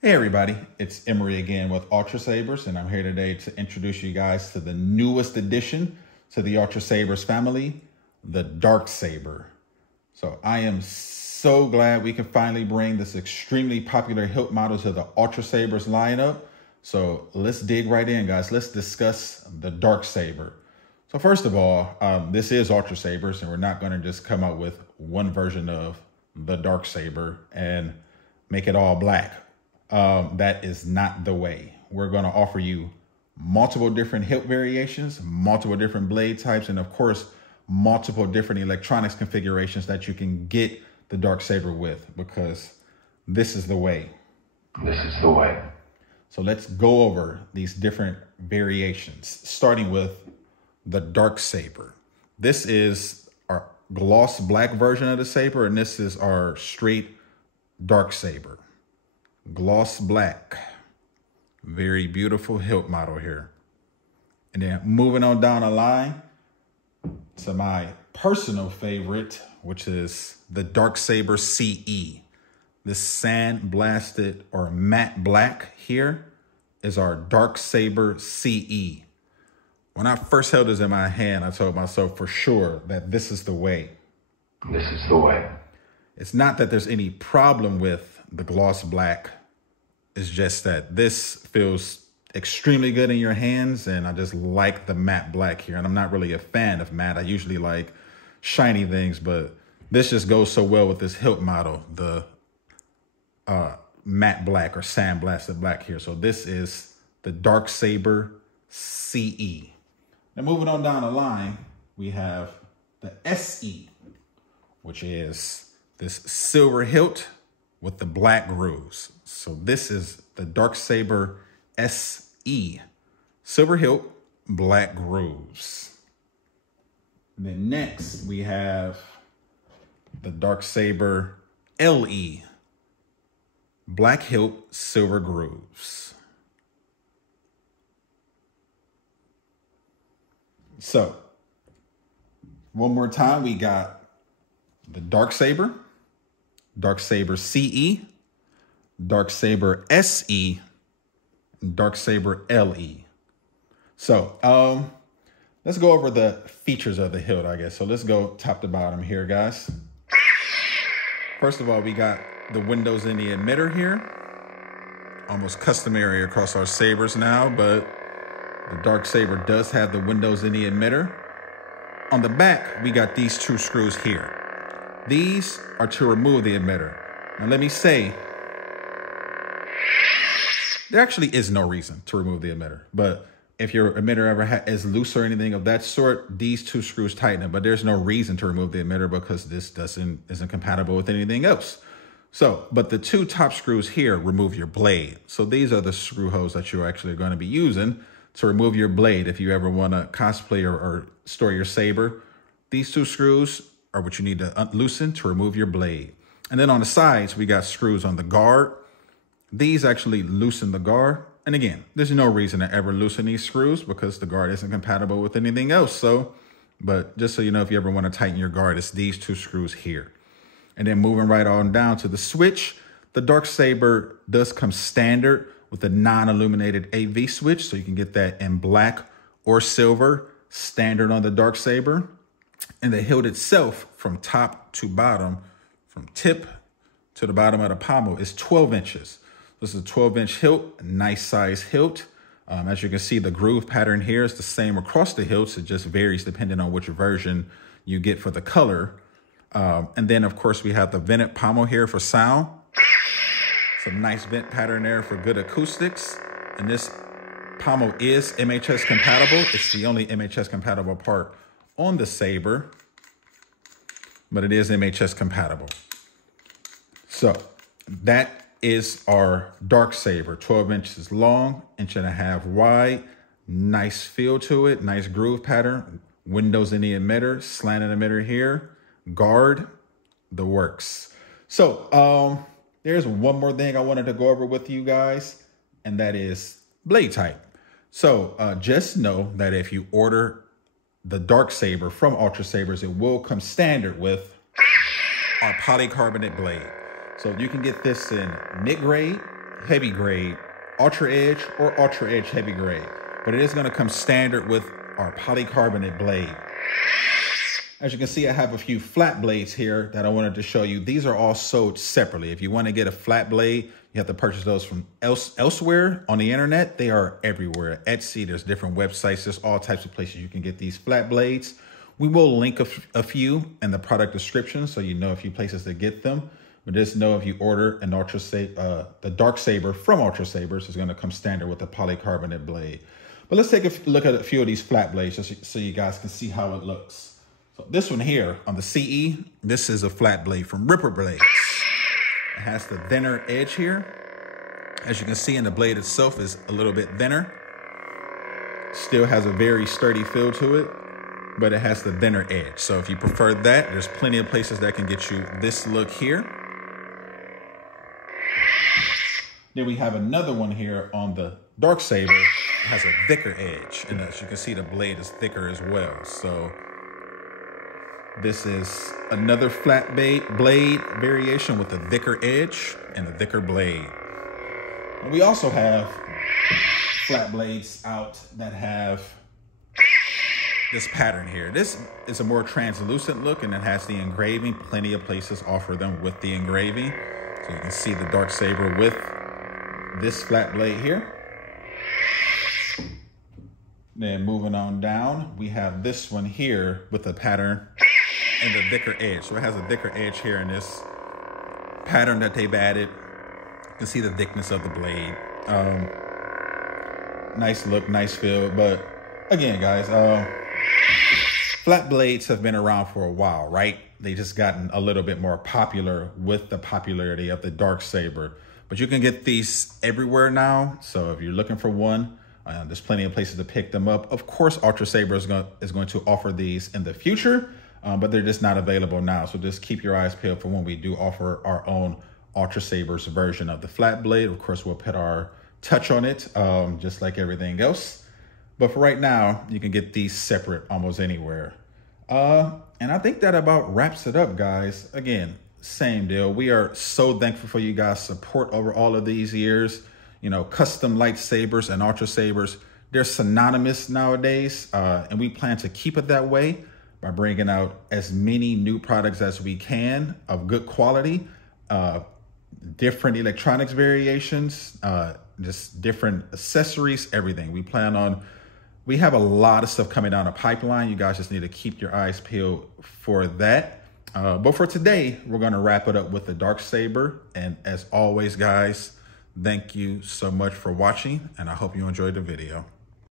Hey everybody, it's Emery again with Ultrasabers, and I'm here today to introduce you guys to the newest addition to the Ultrasabers family, the Darksaber. So I am so glad we can finally bring this extremely popular hilt model to the Ultrasabers lineup. So let's dig right in, guys. Let's discuss the Darksaber. So first of all, this is Ultrasabers, and we're not going to just come out with one version of the Darksaber and make it all black. That is not the way. We're going to offer you multiple different hilt variations, multiple different blade types, and of course, multiple different electronics configurations that you can get the Darksaber with, because this is the way. This is the way. So let's go over these different variations, starting with the Darksaber. This is our gloss black version of the saber, and this is our straight Darksaber. Gloss black. Very beautiful hilt model here. And then moving on down the line to my personal favorite, which is the Darksaber CE. This sand blasted or matte black here is our Darksaber CE. When I first held this in my hand, I told myself for sure that this is the way. This is the way. It's not that there's any problem with the gloss black. It's just that this feels extremely good in your hands, and I just like the matte black here. And I'm not really a fan of matte. I usually like shiny things, but this just goes so well with this hilt model, the matte black or sand blasted black here. So this is the Darksaber CE. Now moving on down the line, we have the SE, which is this silver hilt with the black grooves. So this is the Darksaber SE. Silver hilt, black grooves. And then next we have the Darksaber LE. Black hilt, silver grooves. So one more time, we got the Darksaber, Darksaber CE, Darksaber SE, and Darksaber LE. So let's go over the features of the hilt, I guess. So let's go top to bottom here, guys. First of all, we got the windows in the emitter here. Almost customary across our sabers now, but the Darksaber does have the windows in the emitter. On the back, we got these two screws here. These are to remove the emitter. Now let me say, there actually is no reason to remove the emitter, but if your emitter ever is loose or anything of that sort, these two screws tighten it, but there's no reason to remove the emitter because this isn't compatible with anything else. So, but the two top screws here remove your blade. So these are the screw holes that you're actually going to be using to remove your blade if you ever want to cosplay or store your saber. These two screws are what you need to loosen to remove your blade. And then on the sides, we got screws on the guard. These actually loosen the guard. And again, there's no reason to ever loosen these screws because the guard isn't compatible with anything else. So, but just so you know, if you ever want to tighten your guard, it's these two screws here. And then moving right on down to the switch, the Darksaber does come standard with a non-illuminated AV switch. So you can get that in black or silver, standard on the Darksaber. And the hilt itself, from top to bottom, from tip to the bottom of the pommel, is 12 inches. This is a 12-inch hilt, nice size hilt. As you can see, the groove pattern here is the same across the hilts. It just varies depending on which version you get for the color. And then, of course, we have the vented pommel here for sound. Some nice vent pattern there for good acoustics. And this pommel is MHS compatible. It's the only MHS compatible part on the saber, but it is MHS compatible. So that is our Darksaber, 12 inches long, 1.5 inches wide, nice feel to it, nice groove pattern, windows in the emitter, slanted emitter here, guard, the works. So there's one more thing I wanted to go over with you guys, and that is blade type. So just know that if you order the Darksaber from Ultrasabers, it will come standard with our polycarbonate blade. So you can get this in knit grade, heavy grade, ultra edge or ultra edge heavy grade, but it is going to come standard with our polycarbonate blade. As you can see, I have a few flat blades here that I wanted to show you. These are all sold separately. If you want to get a flat blade, you have to purchase those from elsewhere on the internet. They are everywhere. Etsy, there's different websites. There's all types of places you can get these flat blades. We will link a few in the product description so you know a few places to get them. But just know if you order an the Darksaber from Ultrasabers, it's going to come standard with the polycarbonate blade. But let's take a look at a few of these flat blades just so you guys can see how it looks. So this one here on the CE, this is a flat blade from Ripper Blades. It has the thinner edge here. As you can see, and the blade itself is a little bit thinner. Still has a very sturdy feel to it, but it has the thinner edge. So if you prefer that, there's plenty of places that can get you this look here. Then we have another one here on the Darksaber. It has a thicker edge, and as you can see, the blade is thicker as well. So this is another flat blade variation with a thicker edge and a thicker blade. And we also have flat blades out that have this pattern here. This is a more translucent look, and it has the engraving. Plenty of places offer them with the engraving. So you can see the Darksaber with this flat blade here. Then moving on down, we have this one here with the pattern and the thicker edge. So it has a thicker edge here in this pattern that they've added. You can see the thickness of the blade. Nice look, nice feel. But again, guys, flat blades have been around for a while, right? They just gotten a little bit more popular with the popularity of the Darksaber. But you can get these everywhere now. So if you're looking for one, there's plenty of places to pick them up. Of course, Ultrasaber is going to offer these in the future, but they're just not available now. So just keep your eyes peeled for when we do offer our own Ultrasabers version of the flat blade. Of course, we'll put our touch on it, just like everything else. But for right now, you can get these separate almost anywhere. And I think that about wraps it up, guys. Again, same deal. We are so thankful for you guys' support over all of these years. You know, custom lightsabers and Ultrasabers, they're synonymous nowadays. And we plan to keep it that way by bringing out as many new products as we can of good quality, different electronics variations, just different accessories, everything. We have a lot of stuff coming down the pipeline. You guys just need to keep your eyes peeled for that. But for today, we're going to wrap it up with the Darksaber. And as always, guys, thank you so much for watching, and I hope you enjoyed the video.